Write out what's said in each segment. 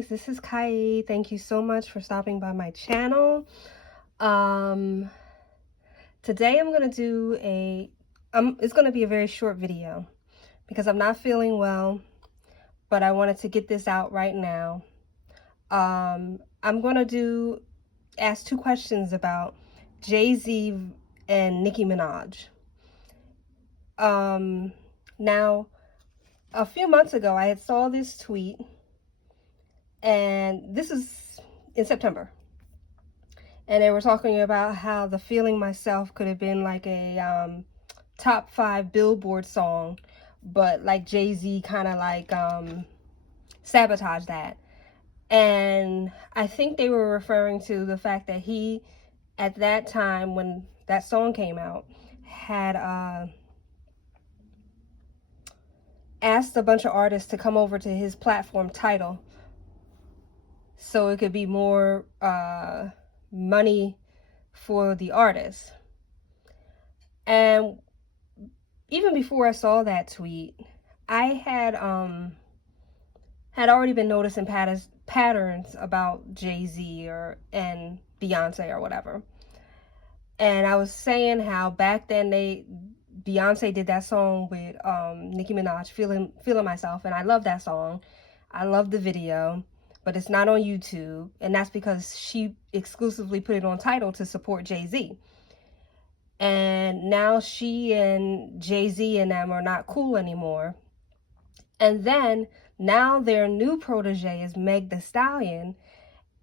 guys, this is Kai. Thank you so much for stopping by my channel. Today I'm gonna do it's gonna be a very short video because I'm not feeling well, but I wanted to get this out right now. I'm gonna ask 2 questions about Jay-Z and Nicki Minaj. Now, a few months ago, I had saw this tweet, and this is in September, and they were talking about how the Feeling Myself could have been like a top 5 Billboard song, but like Jay-Z kind of like sabotaged that. And I think they were referring to the fact that he, at that time when that song came out, had asked a bunch of artists to come over to his platform Tidal so it could be more money for the artists. And even before I saw that tweet, I had already been noticing patterns about Jay-Z and Beyonce or whatever. And I was saying how back then Beyonce did that song with Nicki Minaj, Feeling Myself, and I love that song. I love the video, but it's not on YouTube, and that's because she exclusively put it on Tidal to support Jay-Z. And now she and Jay-Z and them are not cool anymore. And then now their new protege is Meg Thee Stallion,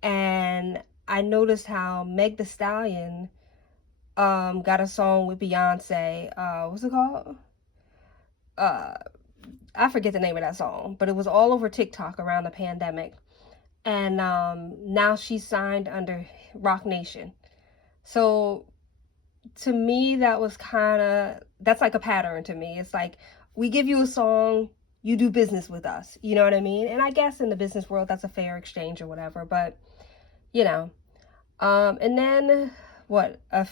and I noticed how Meg Thee Stallion got a song with Beyonce. What's it called? I forget the name of that song, but it was all over TikTok around the pandemic. And now she's signed under Roc Nation. So to me, that's like a pattern to me. It's like, we give you a song, you do business with us. You know what I mean? And I guess in the business world, that's a fair exchange or whatever. But, you know. And then, a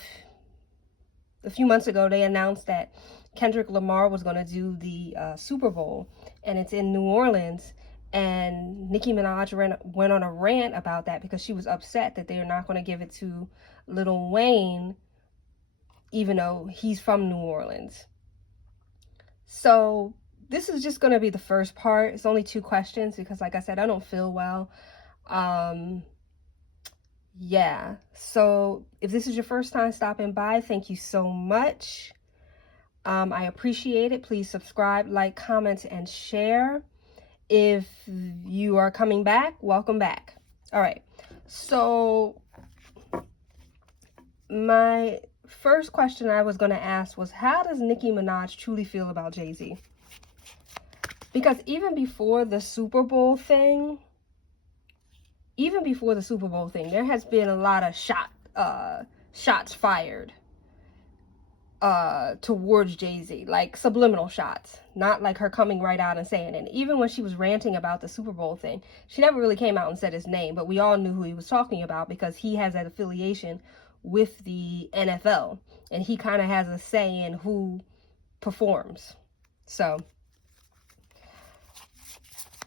few months ago, they announced that Kendrick Lamar was going to do the Super Bowl, and it's in New Orleans. And Nicki Minaj went on a rant about that because she was upset that they are not going to give it to Lil Wayne, even though he's from New Orleans. So this is just going to be the first part. It's only 2 questions because, like I said, I don't feel well. Yeah, so if this is your first time stopping by, thank you so much. I appreciate it. Please subscribe, like, comment, and share. If you are coming back, welcome back. All right, so my first question I was going to ask was, how does Nicki Minaj truly feel about Jay-Z? Because even before the Super Bowl thing, there has been a lot of shots fired towards Jay-Z, like subliminal shots, not like her coming right out and saying it. And even when she was ranting about the Super Bowl thing, she never really came out and said his name, but we all knew who he was talking about because he has that affiliation with the NFL, and he kind of has a say in who performs. So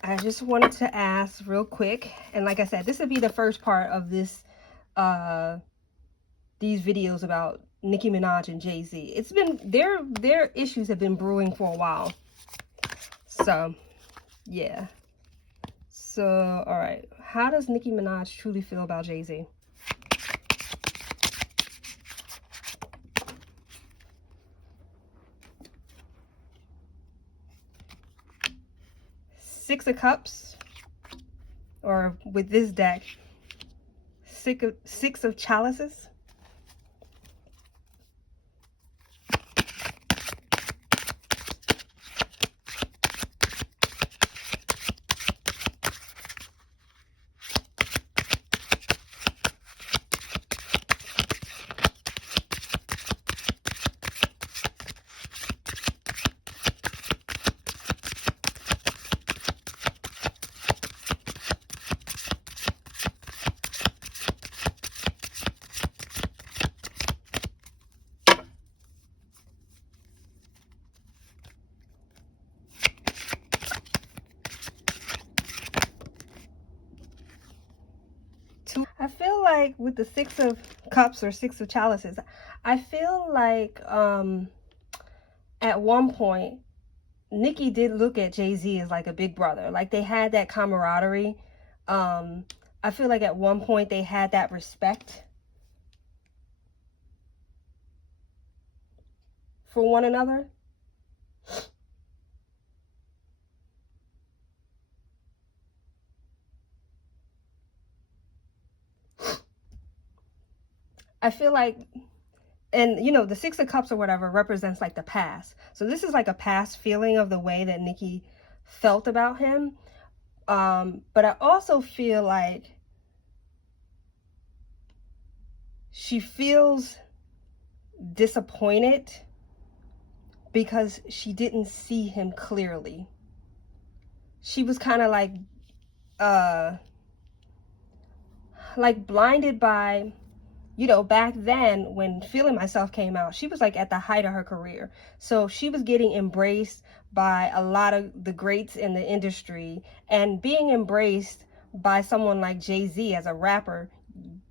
I just wanted to ask real quick, and like I said, this would be the first part of this, these videos about Nicki Minaj and Jay-Z. It's been, their issues have been brewing for a while. So, yeah. So, all right. How does Nicki Minaj truly feel about Jay-Z? Six of Cups, or with this deck, Six of Chalices. I feel like with the Six of Cups or Six of Chalices, I feel like at one point, Nicki did look at Jay-Z as like a big brother. Like they had that camaraderie. I feel like at one point they had that respect for one another. I feel like, and you know, the Six of Cups or whatever represents like the past. So this is like a past feeling of the way that Nicki felt about him. But I also feel like she feels disappointed because she didn't see him clearly. She was kind of like blinded by, you know, back then when Feeling Myself came out, she was like at the height of her career. So she was getting embraced by a lot of the greats in the industry, and being embraced by someone like Jay-Z as a rapper,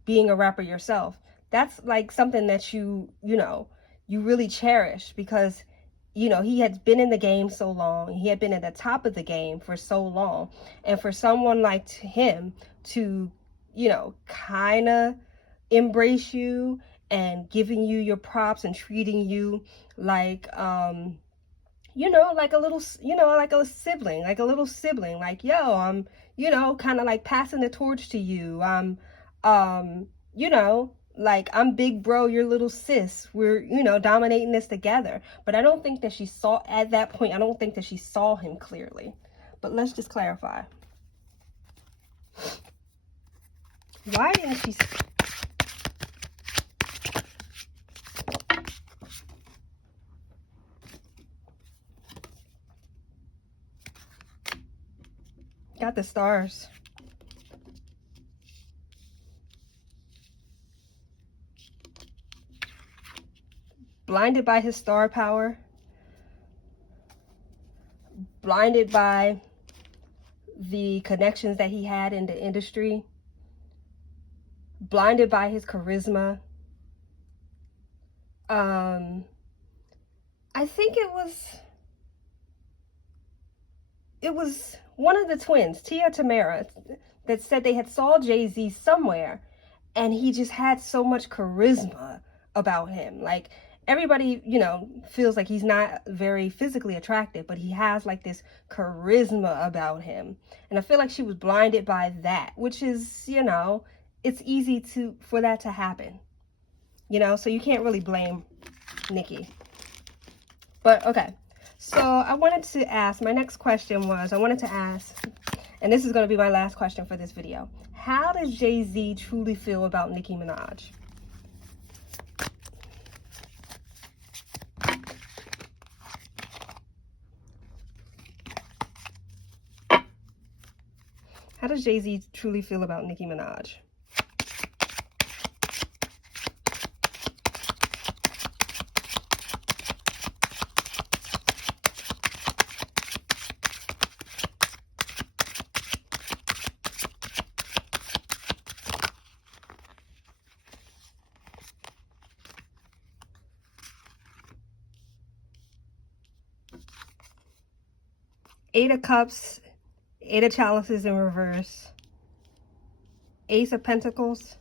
being a rapper yourself, that's like something that you know, you really cherish because, you know, he had been in the game so long. He had been at the top of the game for so long. And for someone like him to, you know, kind of embrace you and giving you your props and treating you like you know, like a little, you know, like a sibling, like a little sibling, like, yo, I'm, you know, kind of like passing the torch to you. You know, like I'm big bro, you're little sis. We're, you know, dominating this together. But I don't think that she saw, at that point, I don't think that she saw him clearly. But let's just clarify. Why didn't she? Got the stars. Blinded by his star power. Blinded by the connections that he had in the industry. Blinded by his charisma. I think it was one of the twins, Tia Tamara, that said they had saw Jay-Z somewhere and he just had so much charisma about him. Like everybody, you know, feels like he's not very physically attractive, but he has like this charisma about him. And I feel like she was blinded by that, which is, you know, it's easy for that to happen. You know, so you can't really blame Nicki. But okay. So I wanted to ask, my next question was, I wanted to ask, and this is going to be my last question for this video. How does Jay-Z truly feel about Nicki Minaj? How does Jay-Z truly feel about Nicki Minaj? Eight of Cups, Eight of Chalices in reverse, Ace of Pentacles,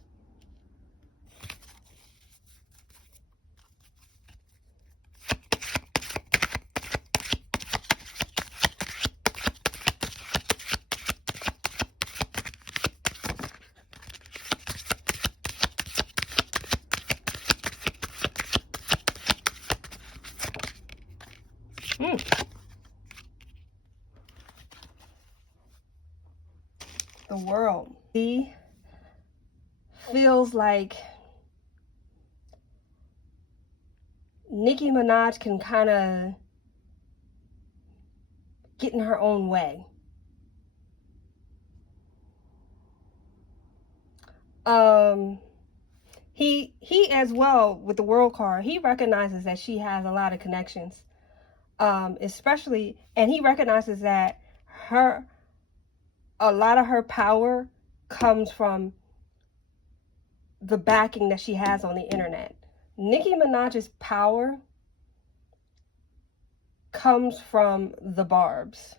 the World. He feels like Nicki Minaj can kind of get in her own way. He as well, with the World card, he recognizes that she has a lot of connections. Especially, and he recognizes that a lot of her power comes from the backing that she has on the internet. Nicki Minaj's power comes from the Barbs.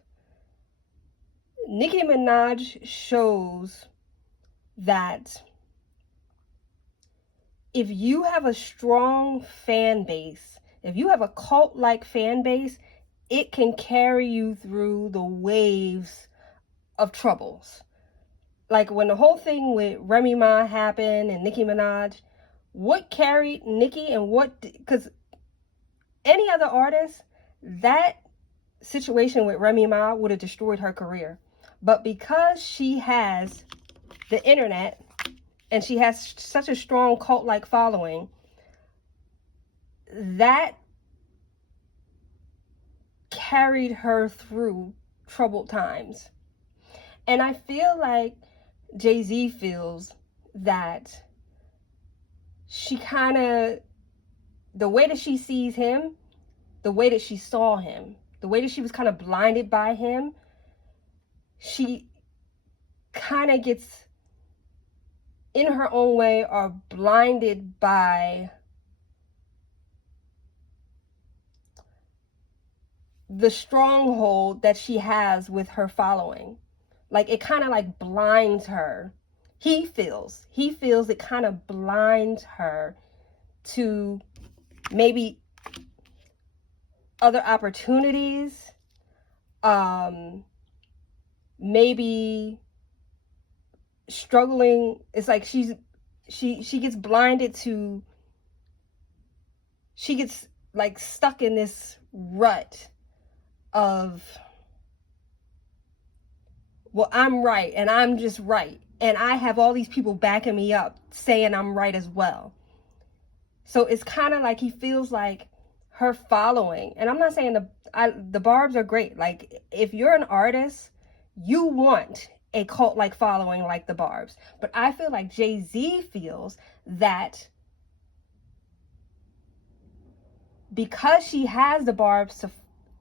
Nicki Minaj shows that if you have a strong fan base, if you have a cult-like fan base, it can carry you through the waves of troubles. Like when the whole thing with Remy Ma happened and Nicki Minaj, what carried Nicki and what, because any other artist, that situation with Remy Ma would have destroyed her career. But because she has the internet and she has such a strong cult-like following, that carried her through troubled times. And I feel like Jay-Z feels that she kind of, the way that she sees him, the way that she saw him, the way that she was kind of blinded by him, she kind of gets, in her own way, are blinded by the stronghold that she has with her following. Like, it kind of like blinds her. He feels it kind of blinds her to maybe other opportunities, maybe struggling. It's like she gets blinded to, she gets like stuck in this rut of, well, I'm right and I'm just right, and I have all these people backing me up saying I'm right as well. So it's kind of like he feels like her following, and I'm not saying the Barbs are great. Like, if you're an artist, you want a cult-like following like the Barbs. But I feel like Jay-Z feels that because she has the Barbs to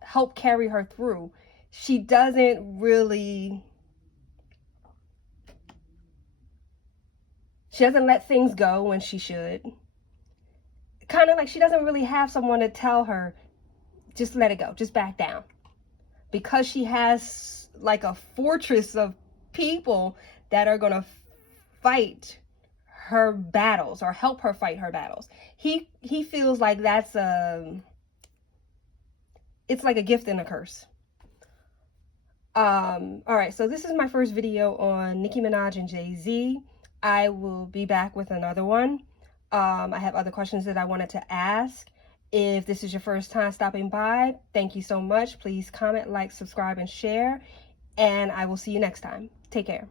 help carry her through, she doesn't really, she doesn't let things go when she should. Kind of like she doesn't really have someone to tell her, just let it go, just back down. Because she has like a fortress of people that are going to fight her battles or help her fight her battles. He feels like that's it's like a gift and a curse. All right, so this is my first video on Nicki Minaj and Jay-Z. I will be back with another one. I have other questions that I wanted to ask. If this is your first time stopping by, thank you so much. Please comment, like, subscribe, and share. And I will see you next time. Take care.